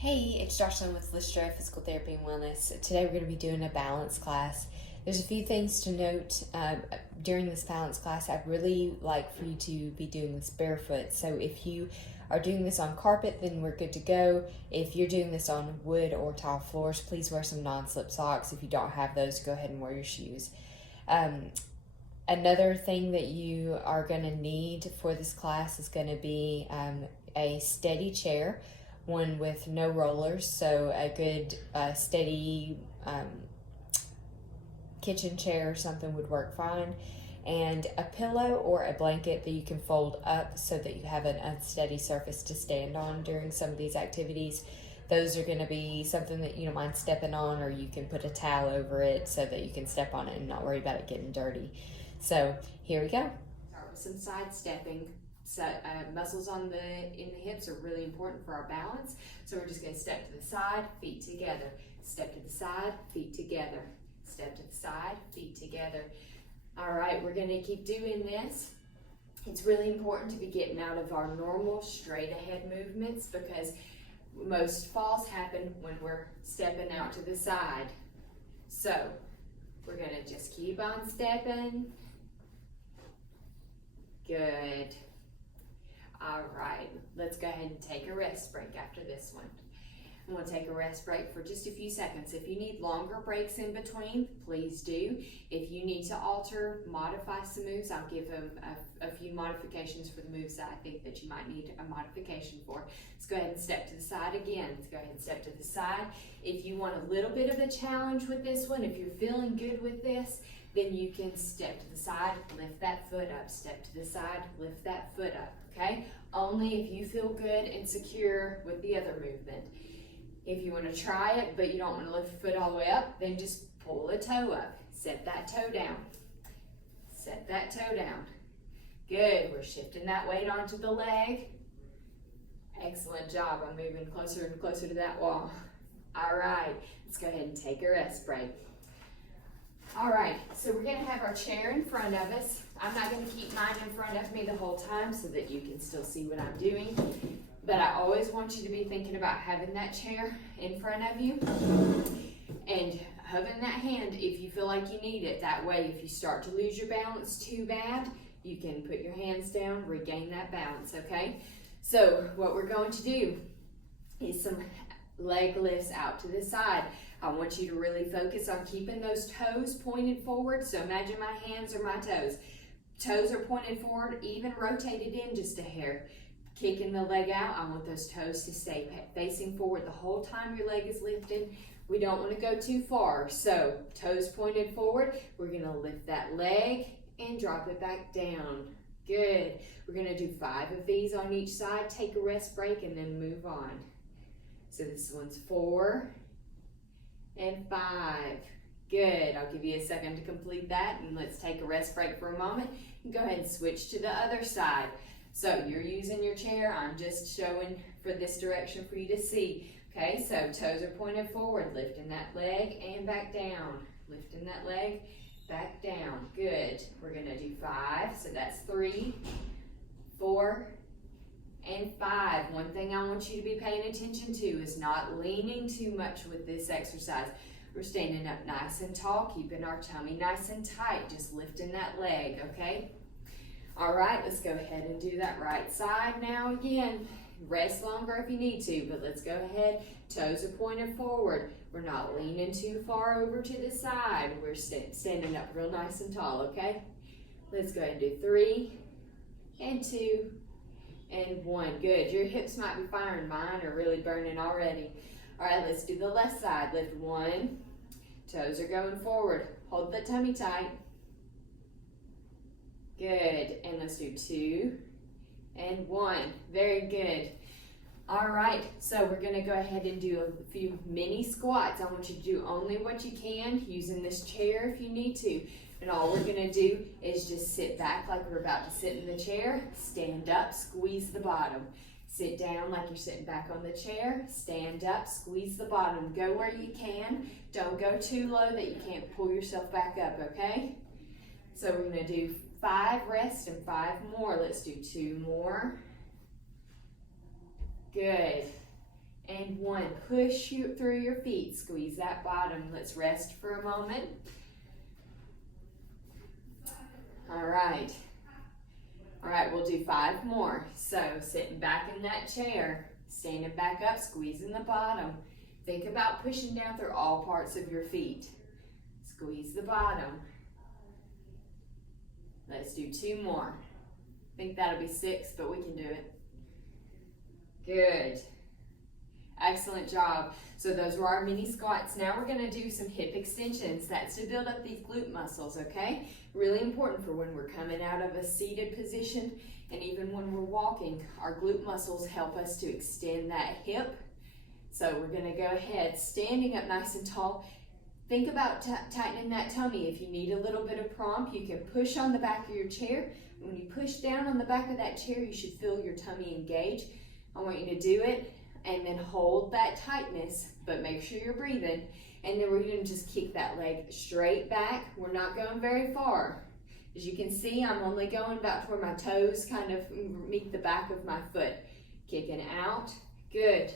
Hey, it's Jocelyn with Listra Physical Therapy and Wellness. Today we're going to be doing a balance class. There's a few things to note during this balance class. I'd really like for you to be doing this barefoot. So if you are doing this on carpet, then we're good to go. If you're doing this on wood or tile floors, please wear some non-slip socks. If you don't have those, go ahead and wear your shoes. Another thing that you are going to need for this class is going to be a steady chair, one with no rollers, so a good steady kitchen chair or something would work fine, and a pillow or a blanket that you can fold up so that you have an unsteady surface to stand on during some of these activities. Those are going to be something that you don't mind stepping on, or you can put a towel over it so that you can step on it and not worry about it getting dirty. So here we go. Start with some side stepping. So, muscles in the hips are really important for our balance. So we're just going to step to the side, feet together. Step to the side, feet together. Step to the side, feet together. All right, we're going to keep doing this. It's really important to be getting out of our normal straight ahead movements because most falls happen when we're stepping out to the side. So we're going to just keep on stepping. Good. All right, let's go ahead and take a rest break after this one. I'm going to take a rest break for just a few seconds. If you need longer breaks in between, please do. If you need to modify some moves, I'll give a few modifications for the moves that I think that you might need a modification for. Let's go ahead and step to the side again. Let's go ahead and step to the side. If you want a little bit of a challenge with this one, if you're feeling good with this, then you can step to the side, lift that foot up. Step to the side, lift that foot up, okay? Only if you feel good and secure with the other movement. If you want to try it, but you don't want to lift your foot all the way up, then just pull the toe up. Set that toe down. Set that toe down. Good, we're shifting that weight onto the leg. Excellent job. I'm moving closer and closer to that wall. All right, let's go ahead and take a rest break. All right, so we're going to have our chair in front of us. I'm not going to keep mine in front of me the whole time so that you can still see what I'm doing. But I always want you to be thinking about having that chair in front of you and hugging that hand if you feel like you need it. That way, if you start to lose your balance too bad, you can put your hands down, regain that balance, okay? So what we're going to do is some leg lifts out to the side. I want you to really focus on keeping those toes pointed forward. So imagine my hands are my toes. Toes are pointed forward, even rotated in just a hair. Kicking the leg out, I want those toes to stay facing forward the whole time your leg is lifted. We don't want to go too far. So toes pointed forward, we're going to lift that leg and drop it back down. Good. We're going to do 5 of these on each side. Take a rest break and then move on. So this one's 4 and 5. Good. I'll give you a second to complete that, and let's take a rest break for a moment and go ahead and switch to the other side. So you're using your chair. I'm just showing for this direction for you to see. Okay, so toes are pointed forward, lifting that leg and back down. Lifting that leg, back down. Good. We're going to do 5. So that's 3, 4, and 5. One thing I want you to be paying attention to is not leaning too much with this exercise. We're standing up nice and tall, keeping our tummy nice and tight, just lifting that leg, okay? All right, let's go ahead and do that right side now again. Rest longer if you need to, but let's go ahead. Toes are pointed forward. We're not leaning too far over to the side. We're standing up real nice and tall, okay? Let's go ahead and do 3 and 2 and 1. Good. Your hips might be firing. Mine are really burning already. All right, let's do the left side. Lift 1. Toes are going forward. Hold the tummy tight. Good. And let's do 2 and 1. Very good. All right, so we're going to go ahead and do a few mini squats. I want you to do only what you can using this chair if you need to. And all we're going to do is just sit back like we're about to sit in the chair. Stand up, squeeze the bottom. Sit down like you're sitting back on the chair. Stand up, squeeze the bottom. Go where you can. Don't go too low that you can't pull yourself back up, okay? So we're going to do 5 rest and 5 more. Let's do 2 more. Good. and 1. Push you through your feet. Squeeze that bottom. Let's rest for a moment. All right. All right, we'll do 5 more. So sitting back in that chair, standing back up, squeezing the bottom. Think about pushing down through all parts of your feet. Squeeze the bottom. Let's do 2 more. I think that'll be 6, but we can do it. Good. Excellent job. So those were our mini squats. Now we're going to do some hip extensions. That's to build up these glute muscles, okay? Really important for when we're coming out of a seated position, and even when we're walking, our glute muscles help us to extend that hip. So we're going to go ahead, standing up nice and tall. Think about tightening that tummy. If you need a little bit of prompt, you can push on the back of your chair. When you push down on the back of that chair, you should feel your tummy engage. I want you to do it and then hold that tightness, but make sure you're breathing. And then we're going to just kick that leg straight back. We're not going very far. As you can see, I'm only going about to where my toes kind of meet the back of my foot. Kicking out. Good.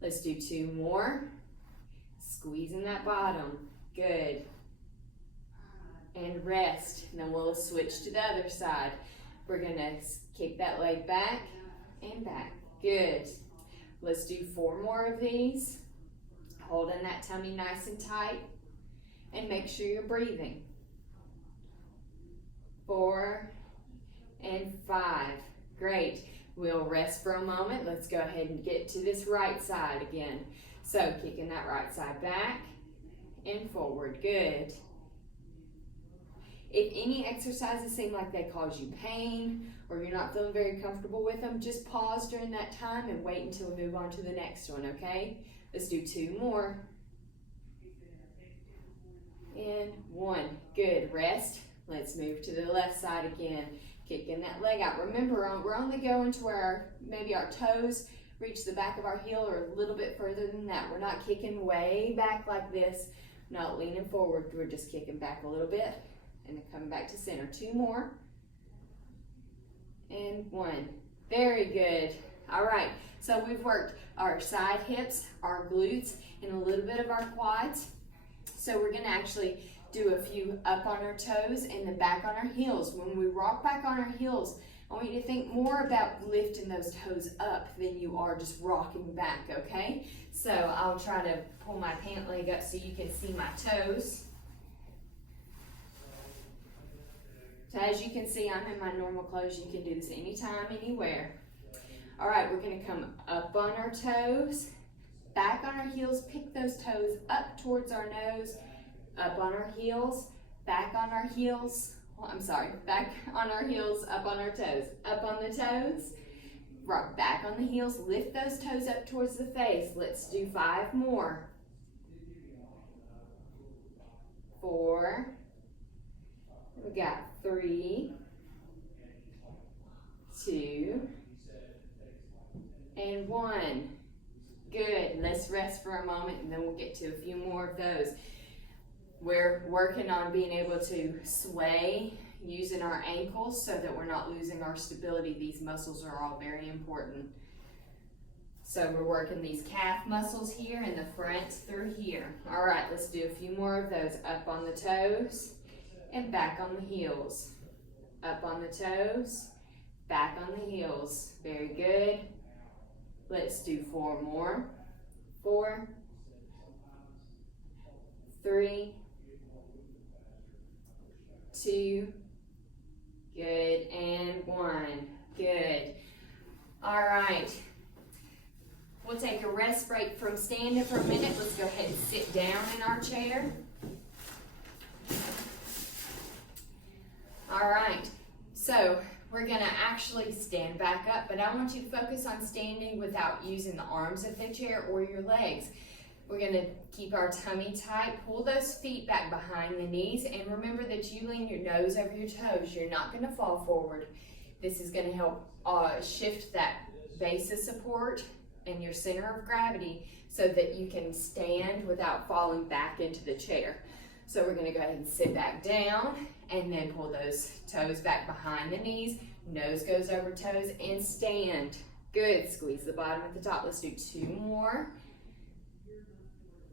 Let's do 2 more. Squeezing that bottom. Good. And rest. And then we'll switch to the other side. We're going to kick that leg back and back. Good. Let's do 4 more of these. Holding that tummy nice and tight. And make sure you're breathing. 4 and 5. Great. We'll rest for a moment. Let's go ahead and get to this right side again. So kicking that right side back and forward. Good. If any exercises seem like they cause you pain or you're not feeling very comfortable with them, just pause during that time and wait until we move on to the next one, okay? Let's do 2 more. And 1. Good. Rest. Let's move to the left side again. Kicking that leg out. Remember, we're only going to where maybe our toes reach the back of our heel or a little bit further than that. We're not kicking way back like this. Not leaning forward. We're just kicking back a little bit and then coming back to center. 2 more. And 1. Very good. All right. So we've worked our side hips, our glutes, and a little bit of our quads. So we're going to actually do a few up on our toes and then back on our heels. When we rock back on our heels, I want you to think more about lifting those toes up than you are just rocking back, okay? So I'll try to pull my pant leg up so you can see my toes. So as you can see, I'm in my normal clothes. You can do this anytime, anywhere. All right, we're going to come up on our toes, back on our heels, pick those toes up towards our nose, up on our heels, back on our heels, back on our heels, up on our toes, up on the toes, rock back on the heels, lift those toes up towards the face. Let's do 5 more. 4, we got 3, 2, and 1. Good. Let's rest for a moment and then we'll get to a few more of those. We're working on being able to sway using our ankles so that we're not losing our stability. These muscles are all very important. So we're working these calf muscles here in the front through here. All right, let's do a few more of those. Up on the toes and back on the heels. Up on the toes, back on the heels. Very good. Let's do 4 more. 4, 3, 2, good, and 1, good. All right, we'll take a rest break from standing for a minute. Let's go ahead and sit down in our chair. All right, so we're gonna actually stand back up, but I want you to focus on standing without using the arms of the chair or your legs. We're gonna keep our tummy tight, pull those feet back behind the knees, and remember that you lean your nose over your toes. You're not gonna fall forward. This is gonna help shift that base of support and your center of gravity so that you can stand without falling back into the chair. So we're gonna go ahead and sit back down and then pull those toes back behind the knees, nose goes over toes, and stand. Good, squeeze the bottom at the top. Let's do 2 more.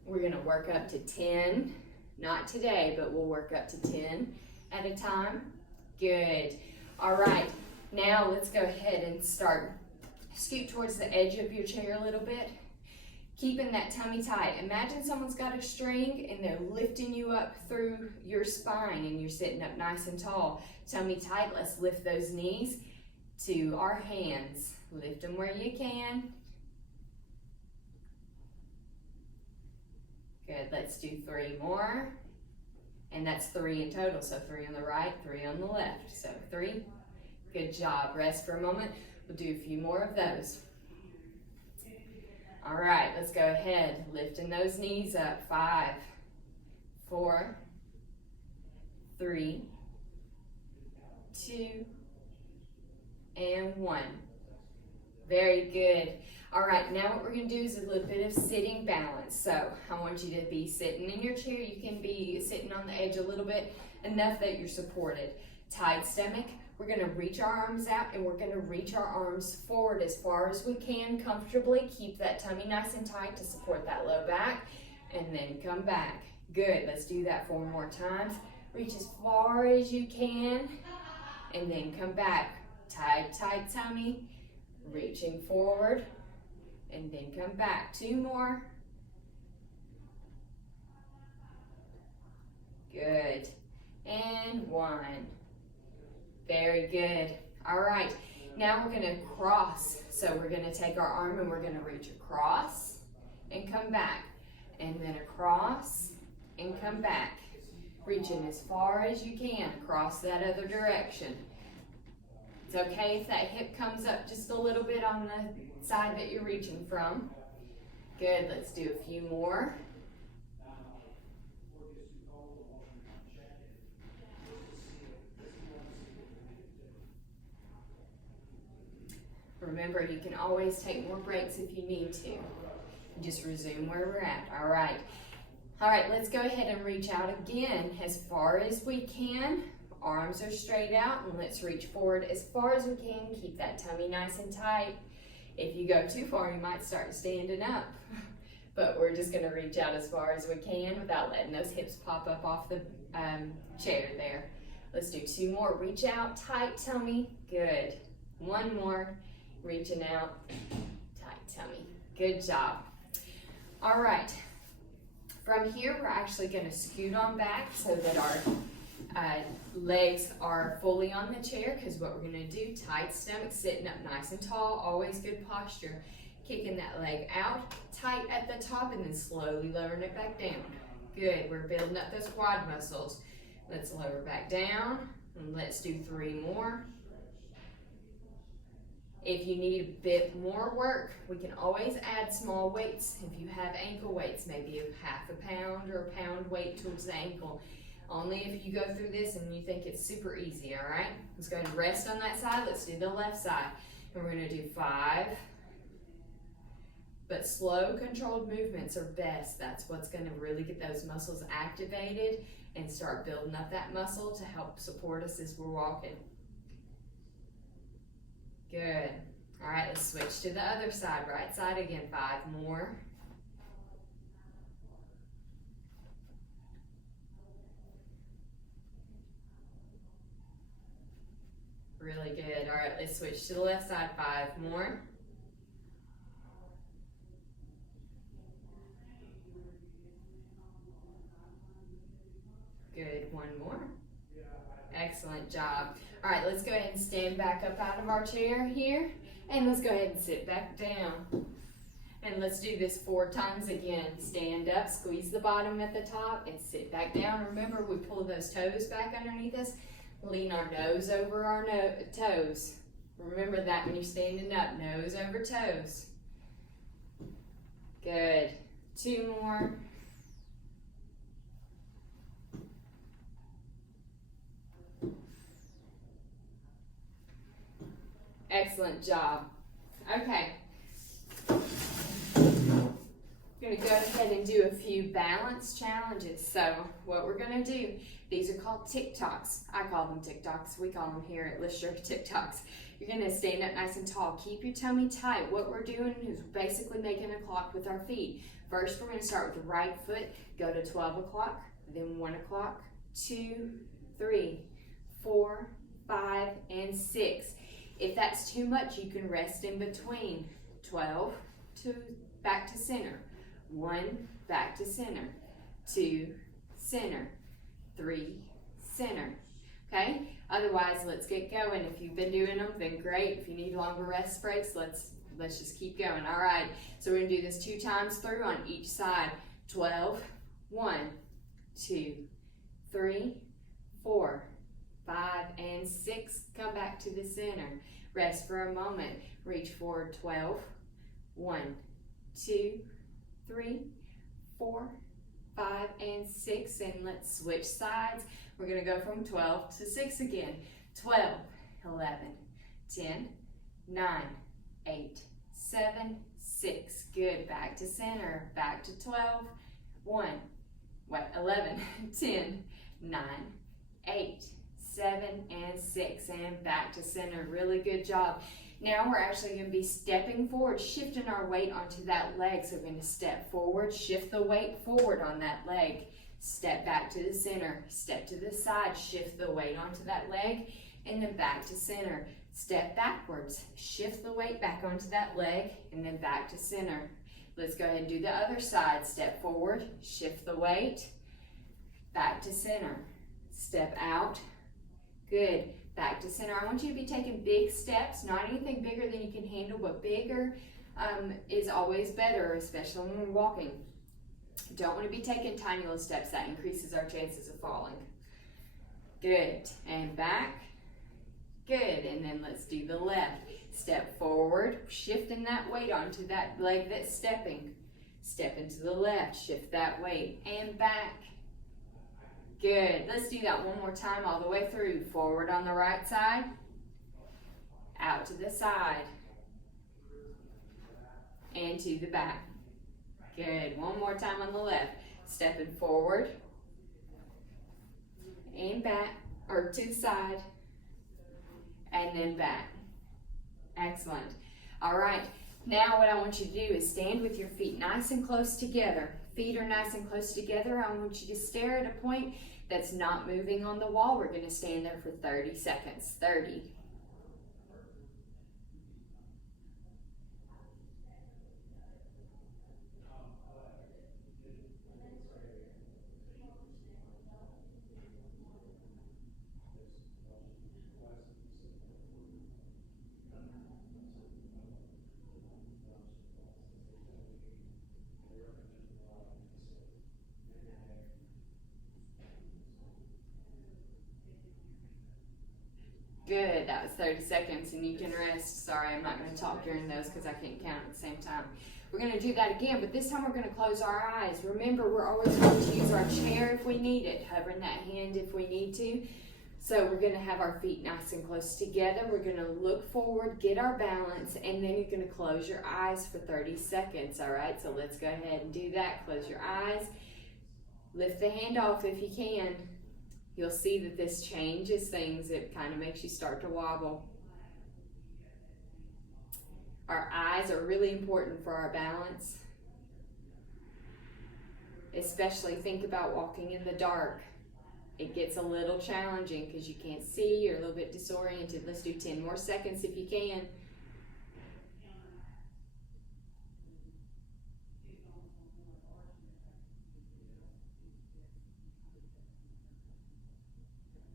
We're gonna work up to 10. Not today, but we'll work up to 10 at a time. Good. All right, now let's go ahead and start. Scoot towards the edge of your chair a little bit, keeping that tummy tight. Imagine someone's got a string and they're lifting you up through your spine and you're sitting up nice and tall. Tummy tight, let's lift those knees to our hands. Lift them where you can. Good, let's do 3 more. And that's 3 in total, so 3 on the right, 3 on the left. So 3, good job. Rest for a moment. We'll do a few more of those. All right, let's go ahead. Lifting those knees up. 5, 4, 3, 2, and 1. Very good. All right, now what we're gonna do is a little bit of sitting balance. So I want you to be sitting in your chair. You can be sitting on the edge a little bit, enough that you're supported. Tight stomach. We're gonna reach our arms out and we're gonna reach our arms forward as far as we can comfortably. Keep that tummy nice and tight to support that low back, and then come back. Good, let's do that 4 more times. Reach as far as you can, and then come back. Tight, tight tummy, reaching forward, and then come back. 2 more. Good, and 1. Very good. All right, now we're gonna cross. So we're gonna take our arm and we're gonna reach across and come back, and then across and come back. Reaching as far as you can across that other direction. It's okay if that hip comes up just a little bit on the side that you're reaching from. Good, let's do a few more. Remember, you can always take more breaks if you need to. Just resume where we're at. All right. All right, let's go ahead and reach out again as far as we can. Arms are straight out, and let's reach forward as far as we can. Keep that tummy nice and tight. If you go too far, you might start standing up. But we're just gonna reach out as far as we can without letting those hips pop up off the chair there. Let's do 2 more. Reach out, tight tummy. Good. 1 more. Reaching out, tight tummy. Good job. All right. From here, we're actually gonna scoot on back so that our legs are fully on the chair, because what we're gonna do, tight stomach, sitting up nice and tall, always good posture. Kicking that leg out, tight at the top, and then slowly lowering it back down. Good, we're building up those quad muscles. Let's lower back down, and let's do 3 more. If you need a bit more work, we can always add small weights. If you have ankle weights, maybe a ½ a pound or a pound weight towards the ankle. Only if you go through this and you think it's super easy, all right? Let's go ahead and rest on that side. Let's do the left side. And we're gonna do 5. But slow, controlled movements are best. That's what's gonna really get those muscles activated and start building up that muscle to help support us as we're walking. Good. All right, let's switch to the other side. Right side again, 5 more. Really good. All right, let's switch to the left side, 5 more. Good, 1 more. Excellent job. All right, let's go ahead and stand back up out of our chair here, and let's go ahead and sit back down. And let's do this 4 times again. Stand up, squeeze the bottom at the top, and sit back down. Remember, we pull those toes back underneath us. Lean our nose over our toes. Remember that when you're standing up, nose over toes. Good. 2 more. Excellent job. Okay. I'm going to go ahead ahead and do a few balance challenges. So what we're gonna do, these are called TikToks. I call them TikToks. We call them here at Lister TikToks. You're gonna stand up nice and tall. Keep your tummy tight. What we're doing is basically making a clock with our feet. First, we're gonna start with the right foot. Go to 12 o'clock, then 1 o'clock, 2, 3, 4, 5, and 6. If that's too much, you can rest in between. 12, 2, back to center. 1, back to center. 2, center. 3, center. Okay? Otherwise, let's get going. If you've been doing them, then great. If you need longer rest breaks, let's just keep going. All right. So we're going to do this 2 times through on each side. 12, 1, 2, 3, 4, 5, and 6. Come back to the center. Rest for a moment. Reach forward. 12, 1, 2, 3, 4, 5, and 6. And let's switch sides. We're going to go from 12 to 6 again. 12, 11, 10, 9, 8, 7, 6. Good. Back to center. Back to 12. 11, 10, 9, 8, 7, and 6. And back to center. Really good job. Now we're actually going to be stepping forward, shifting our weight onto that leg. So we're going to step forward, shift the weight forward on that leg. Step back to the center, step to the side, shift the weight onto that leg, and then back to center. Step backwards, shift the weight back onto that leg, and then back to center. Let's go ahead and do the other side. Step forward, shift the weight, back to center. Step out, good, back to center. I want you to be taking big steps, not anything bigger than you can handle, but bigger is always better, especially when we're walking. Don't want to be taking tiny little steps. That increases our chances of falling. Good. And back. Good. And then let's do the left. Step forward, shifting that weight onto that leg that's stepping. Step into the left, shift that weight, and back. Good. Let's do that one more time all the way through. Forward on the right side. Out to the side. And to the back. Good. One more time on the left. Stepping forward and back, or to the side, and then back. Excellent. All right. Now what I want you to do is stand with your feet nice and close together. Feet are nice and close together. I want you to stare at a point that's not moving on the wall. We're going to stand there for 30 seconds. 30. Good, that was 30 seconds and you can rest. Sorry, I'm not going to talk during those because I can't count at the same time. We're going to do that again, but this time we're going to close our eyes. Remember, we're always going to use our chair if we need it, hovering that hand if we need to. So we're going to have our feet nice and close together. We're going to look forward, get our balance, and then you're going to close your eyes for 30 seconds, all right? So let's go ahead and do that. Close your eyes. Lift the hand off if you can. You'll see that this changes things. It kind of makes you start to wobble. Our eyes are really important for our balance. Especially think about walking in the dark. It gets a little challenging because you can't see, you're a little bit disoriented. Let's do 10 more seconds if you can.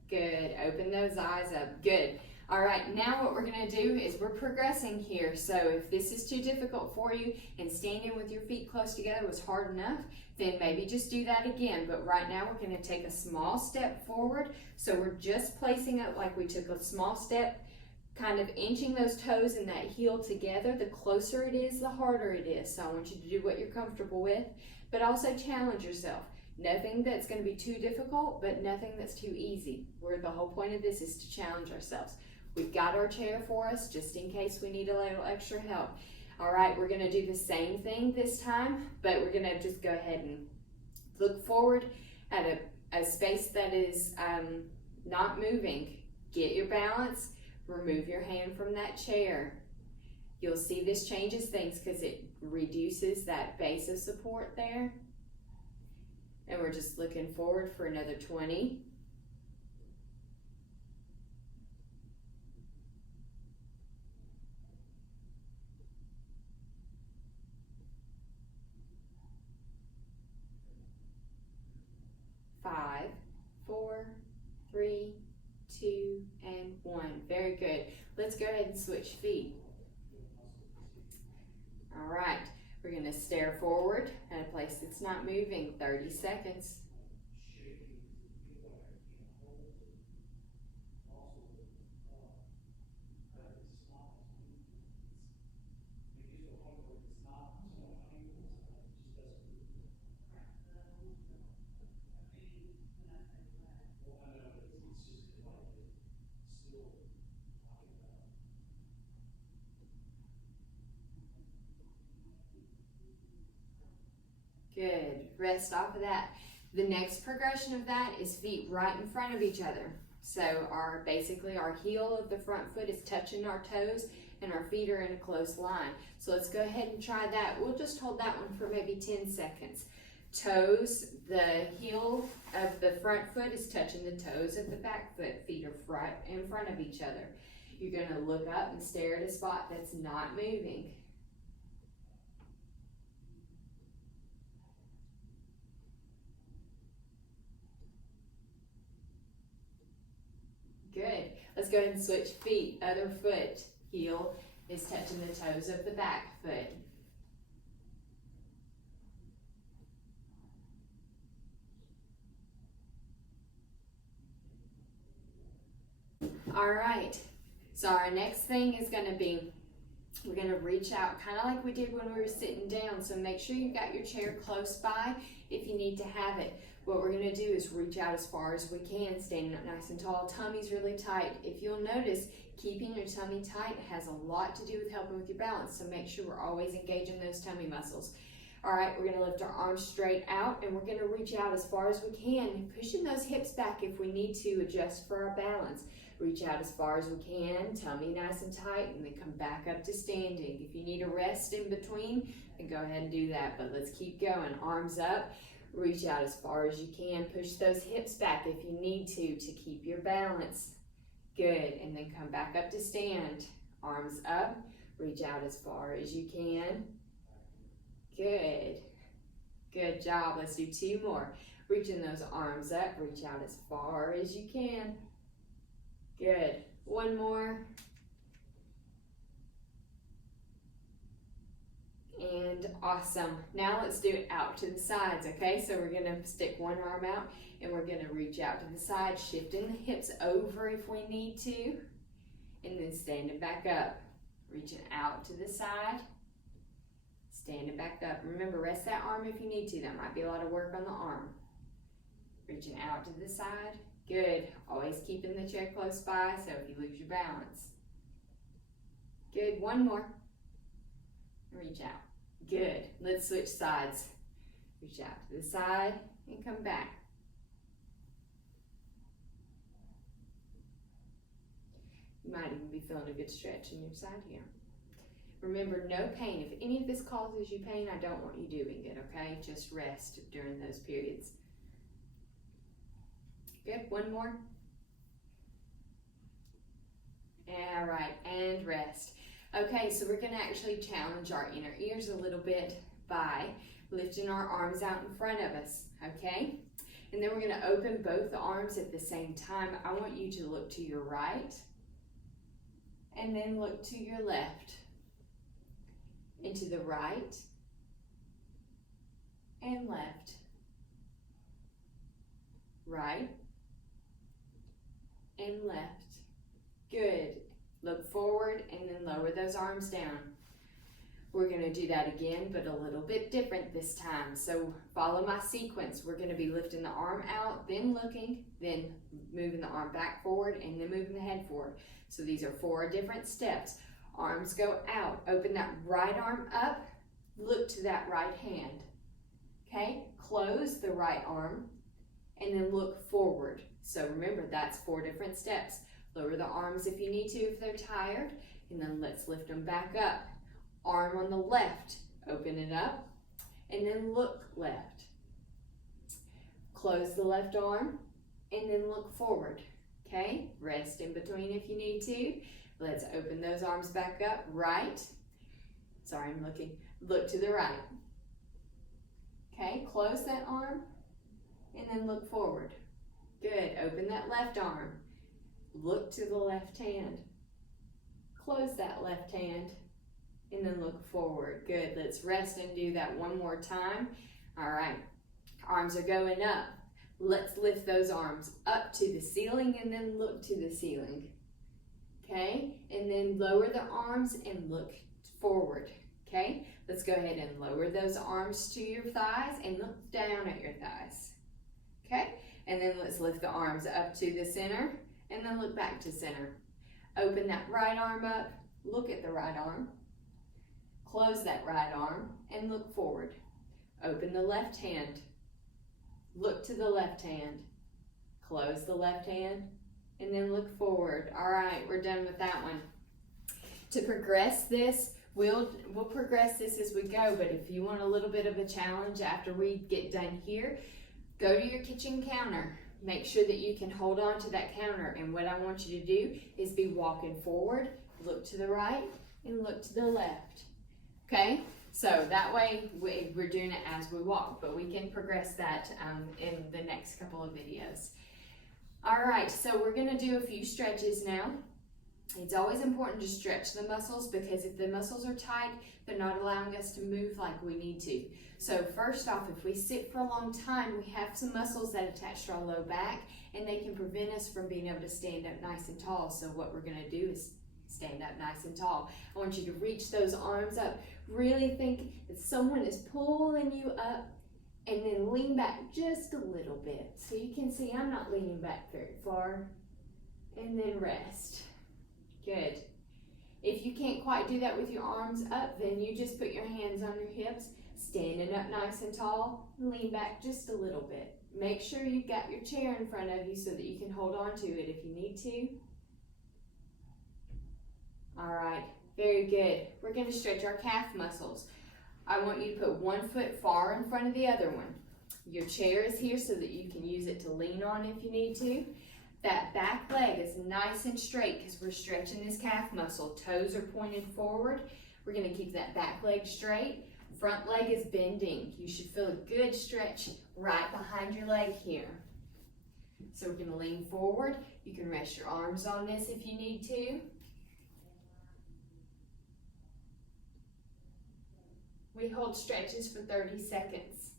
Good. Open those eyes up. Good. All right. Now what we're going to do is we're progressing here. So if this is too difficult for you and standing with your feet close together was hard enough, then maybe just do that again. But right now we're going to take a small step forward. So we're just placing it like we took a small step, kind of inching those toes and that heel together. The closer it is, the harder it is. So I want you to do what you're comfortable with, but also challenge yourself. Nothing that's going to be too difficult, but nothing that's too easy. The whole point of this is to challenge ourselves. We've got our chair for us just in case we need a little extra help. All right, we're gonna do the same thing this time, but we're gonna just go ahead and look forward at a space that is not moving. Get your balance, remove your hand from that chair. You'll see this changes things because it reduces that base of support there. And we're just looking forward for another 20. Five, 4, 3, 2, and 1. Very good. Let's go ahead and switch feet. All right, we're going to stare forward at a place that's not moving. 30 seconds. Good. Rest off of that. The next progression of that is feet right in front of each other. So basically our heel of the front foot is touching our toes and our feet are in a close line. So let's go ahead and try that. We'll just hold that one for maybe 10 seconds. Toes, the heel of the front foot is touching the toes of the back foot. Feet are right in front of each other. You're going to look up and stare at a spot that's not moving. Good. Let's go ahead and switch feet. Other foot, heel is touching the toes of the back foot. All right. So our next thing is going to be, we're going to reach out kind of like we did when we were sitting down. So make sure you've got your chair close by if you need to have it. What we're going to do is reach out as far as we can, standing up nice and tall. Tummy's really tight. If you'll notice, keeping your tummy tight has a lot to do with helping with your balance. So make sure we're always engaging those tummy muscles. All right, we're going to lift our arms straight out and we're going to reach out as far as we can, pushing those hips back if we need to adjust for our balance. Reach out as far as we can, tummy nice and tight, and then come back up to standing. If you need a rest in between, then go ahead and do that, but let's keep going. Arms up. Reach out as far as you can. Push those hips back if you need to keep your balance. Good. And then come back up to stand. Arms up. Reach out as far as you can. Good. Good job. Let's do 2 more. Reaching those arms up. Reach out as far as you can. Good. 1 more. And awesome. Now let's do it out to the sides, okay? So we're going to stick one arm out and we're going to reach out to the side, shifting the hips over if we need to, and then standing back up. Reaching out to the side, standing back up. Remember, rest that arm if you need to. That might be a lot of work on the arm. Reaching out to the side. Good. Always keeping the chair close by so if you lose your balance. Good. 1 more. Reach out. Good. Let's switch sides. Reach out to the side and come back. You might even be feeling a good stretch in your side here. Remember, no pain. If any of this causes you pain, I don't want you doing it, okay? Just rest during those periods. Good. 1 more. All right, and rest. Okay, so we're going to actually challenge our inner ears a little bit by lifting our arms out in front of us, okay? And then we're going to open both the arms at the same time. I want you to look to your right and then look to your left. And to the right and left. Right and left. Good. Look forward and then lower those arms down. We're going to do that again, but a little bit different this time. So follow my sequence. We're going to be lifting the arm out, then looking, then moving the arm back forward, and then moving the head forward. So these are 4 different steps. Arms go out. Open that right arm up. Look to that right hand. Okay? Close the right arm and then look forward. So remember, that's 4 different steps. Lower the arms if you need to if they're tired, and then let's lift them back up. Arm on the left, open it up, and then look left. Close the left arm, and then look forward. Okay? Rest in between if you need to. Let's open those arms back up. Right. Sorry, I'm looking. Look to the right. Okay? Close that arm, and then look forward. Good. Open that left arm. Look to the left hand. Close that left hand, and then look forward. Good. Let's rest and do that one more time. All right. Arms are going up. Let's lift those arms up to the ceiling and then look to the ceiling. Okay? And then lower the arms and look forward. Okay? Let's go ahead and lower those arms to your thighs and look down at your thighs. Okay? And then let's lift the arms up to the center and then look back to center. Open that right arm up, look at the right arm. Close that right arm and look forward. Open the left hand. Look to the left hand. Close the left hand and then look forward. All right, we're done with that one. To progress this, we'll progress this as we go, but if you want a little bit of a challenge after we get done here, go to your kitchen counter. Make sure that you can hold on to that counter, and what I want you to do is be walking forward, look to the right, and look to the left. Okay? So that way we're doing it as we walk, but we can progress that in the next couple of videos. All right, so we're going to do a few stretches now. It's always important to stretch the muscles, because if the muscles are tight, they're not allowing us to move like we need to. So first off, if we sit for a long time, we have some muscles that attach to our low back, and they can prevent us from being able to stand up nice and tall. So what we're going to do is stand up nice and tall. I want you to reach those arms up. Really think that someone is pulling you up, and then lean back just a little bit. So you can see I'm not leaning back very far. And then rest. Good. If you can't quite do that with your arms up, then you just put your hands on your hips, standing up nice and tall, lean back just a little bit. Make sure you've got your chair in front of you so that you can hold on to it if you need to. All right, very good. We're going to stretch our calf muscles. I want you to put one foot far in front of the other one. Your chair is here so that you can use it to lean on if you need to. That back leg is nice and straight because we're stretching this calf muscle. Toes are pointed forward. We're going to keep that back leg straight. Front leg is bending. You should feel a good stretch right behind your leg here. So we're going to lean forward. You can rest your arms on this if you need to. We hold stretches for 30 seconds.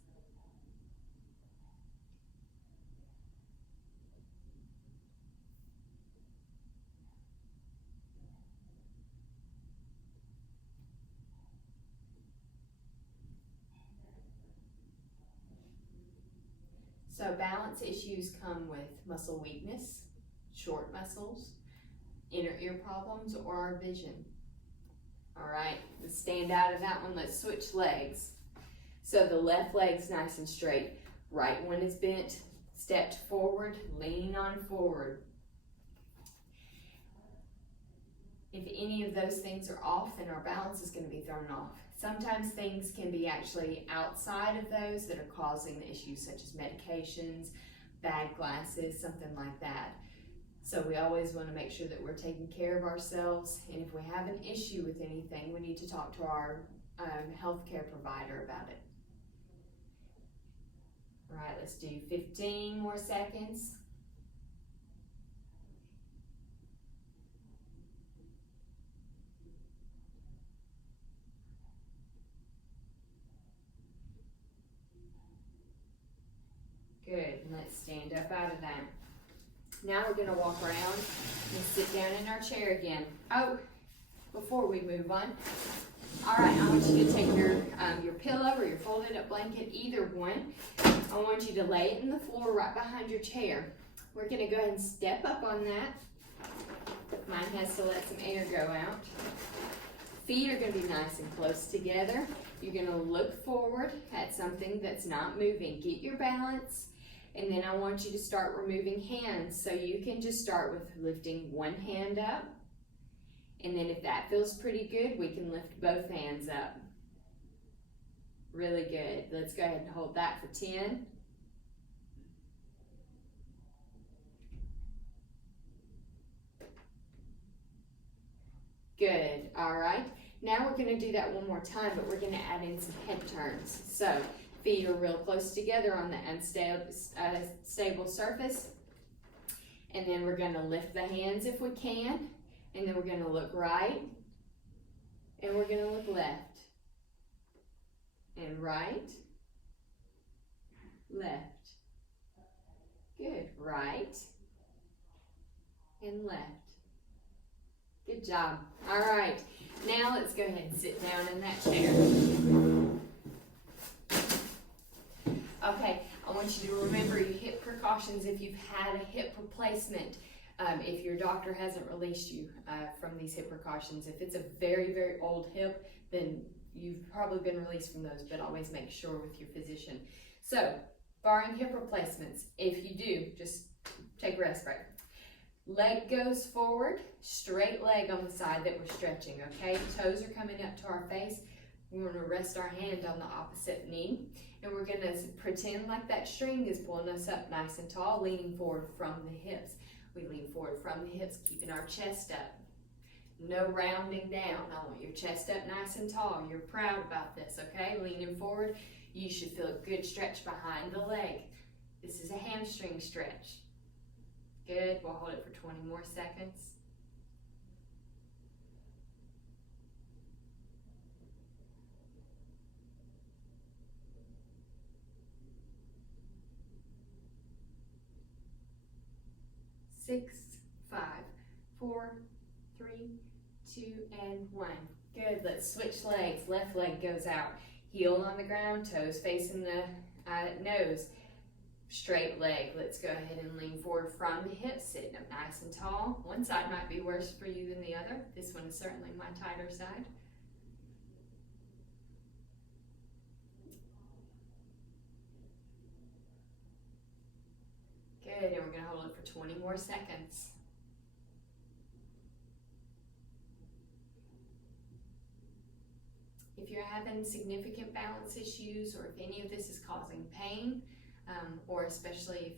So balance issues come with muscle weakness, short muscles, inner ear problems, or our vision. All right, let's stand out of that one. Let's switch legs. So the left leg's nice and straight. Right one is bent, stepped forward, leaning on forward. If any of those things are off, then our balance is going to be thrown off. Sometimes things can be actually outside of those that are causing the issues, such as medications, bad glasses, something like that. So we always want to make sure that we're taking care of ourselves, and if we have an issue with anything, we need to talk to our healthcare provider about it. All right, let's do 15 more seconds. Good, and let's stand up out of that. Now we're going to walk around and sit down in our chair again. Oh, before we move on, all right, I want you to take your pillow or your folded up blanket, either one. I want you to lay it in the floor right behind your chair. We're going to go ahead and step up on that. Mine has to let some air go out. Feet are going to be nice and close together. You're going to look forward at something that's not moving. Get your balance, and then I want you to start removing hands. So you can just start with lifting one hand up, and then if that feels pretty good, we can lift both hands up. Really good. Let's go ahead and hold that for 10. Good. All right. Now we're going to do that one more time, but we're going to add in some head turns. So feet are real close together on the unstable surface. And then we're going to lift the hands if we can. And then we're going to look right. And we're going to look left. And right. Left. Good. Right. And left. Good job. All right. Now let's go ahead and sit down in that chair. Okay, I want you to remember your hip precautions if you've had a hip replacement. If your doctor hasn't released you from these hip precautions. If it's a very, very old hip, then you've probably been released from those, but always make sure with your physician. So, barring hip replacements, if you do, just take a rest break. Leg goes forward, straight leg on the side that we're stretching, okay? Toes are coming up to our face. We're going to rest our hand on the opposite knee, and we're going to pretend like that string is pulling us up nice and tall, leaning forward from the hips. We lean forward from the hips, keeping our chest up. No rounding down. I want your chest up nice and tall. You're proud about this, okay? Leaning forward. You should feel a good stretch behind the leg. This is a hamstring stretch. Good. We'll hold it for 20 more seconds. Six, 5, 4, 3, 2, and 1. Good. Let's switch legs. Left leg goes out. Heel on the ground, toes facing the nose. Straight leg. Let's go ahead and lean forward from the hips, sitting up nice and tall. One side might be worse for you than the other. This one is certainly my tighter side. Good, and we're going to hold it for 20 more seconds. If you're having significant balance issues, or if any of this is causing pain, or especially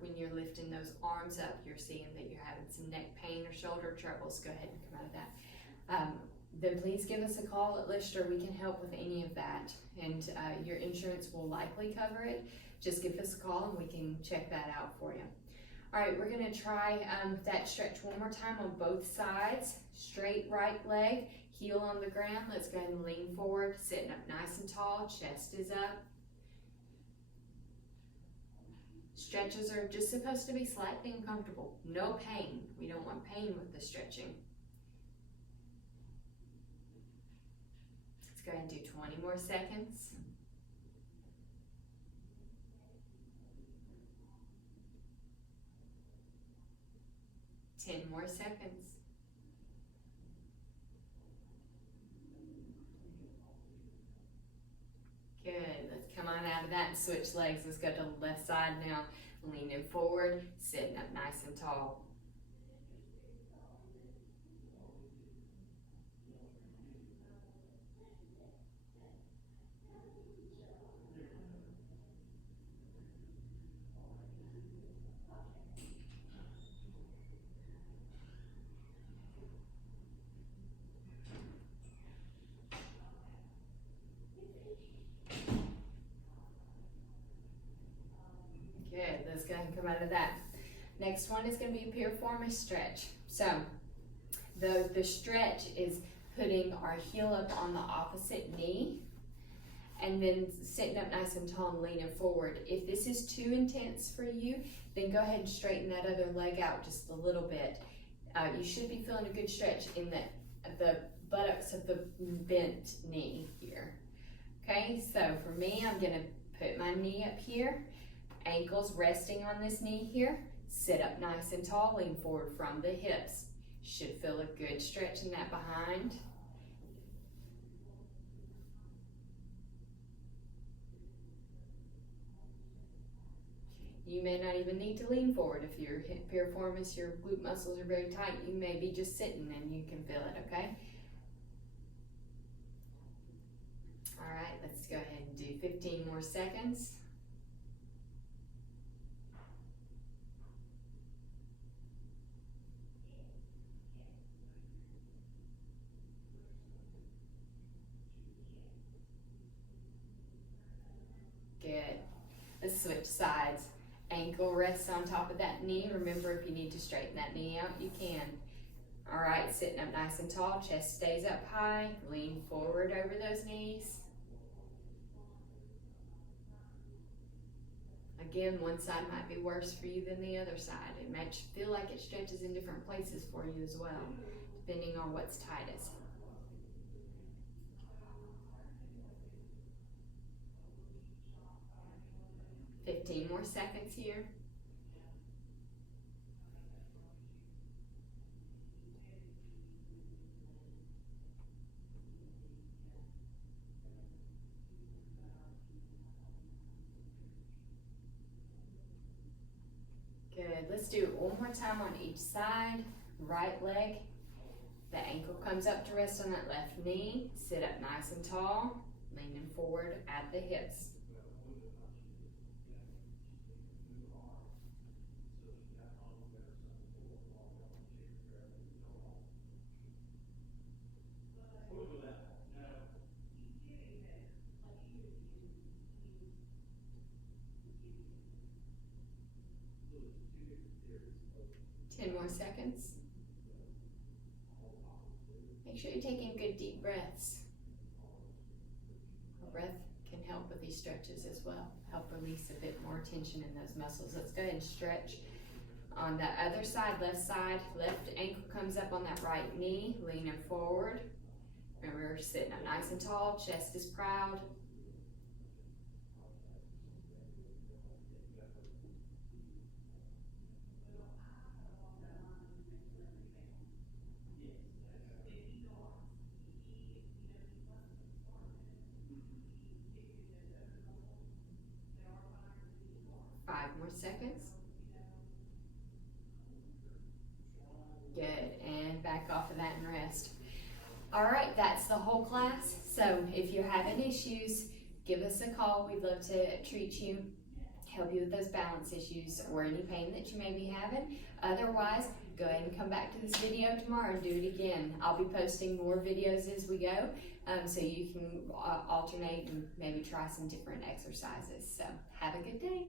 when you're lifting those arms up, you're seeing that you're having some neck pain or shoulder troubles, go ahead and come out of that. Then please give us a call at Lister. We can help with any of that, and your insurance will likely cover it. Just give us a call and we can check that out for you. All right, we're going to try that stretch one more time on both sides. Straight right leg, heel on the ground. Let's go ahead and lean forward, sitting up nice and tall, chest is up. Stretches are just supposed to be slightly uncomfortable. No pain. We don't want pain with the stretching. Let's go ahead and do 20 more seconds. Ten more seconds. Good. Let's come on out of that and switch legs. Let's go to the left side now. Leaning forward, sitting up nice and tall. Good, let's go ahead and come out of that. Next one is going to be a Piriformis Stretch. So the stretch is putting our heel up on the opposite knee and then sitting up nice and tall and leaning forward. If this is too intense for you, then go ahead and straighten that other leg out just a little bit. You should be feeling a good stretch in the buttocks of the bent knee here. Okay, so for me, I'm going to put my knee up here. Ankles resting on this knee here. Sit up nice and tall, lean forward from the hips. Should feel a good stretch in that behind. You may not even need to lean forward. If your piriformis, your glute muscles are very tight, you may be just sitting and you can feel it, okay? All right, let's go ahead and do 15 more seconds. Good. Let's switch sides. Ankle rests on top of that knee. Remember, if you need to straighten that knee out, you can. All right, sitting up nice and tall, chest stays up high, lean forward over those knees. Again, one side might be worse for you than the other side. It might feel like it stretches in different places for you as well, depending on what's tightest. $15 more seconds here. Good. Let's do it one more time on each side. Right leg. The ankle comes up to rest on that left knee. Sit up nice and tall, leaning forward at the hips. More seconds. Make sure you're taking good deep breaths. A breath can help with these stretches as well. Help release a bit more tension in those muscles. Let's go ahead and stretch on the other side, left ankle comes up on that right knee, leaning forward. Remember, sitting up nice and tall, chest is proud. More seconds. Good, and back off of that and rest. All right, that's the whole class. So if you're having issues, give us a call. We'd love to treat you, help you with those balance issues or any pain that you may be having. Otherwise, go ahead and come back to this video tomorrow and do it again. I'll be posting more videos as we go, so you can alternate and maybe try some different exercises. So have a good day.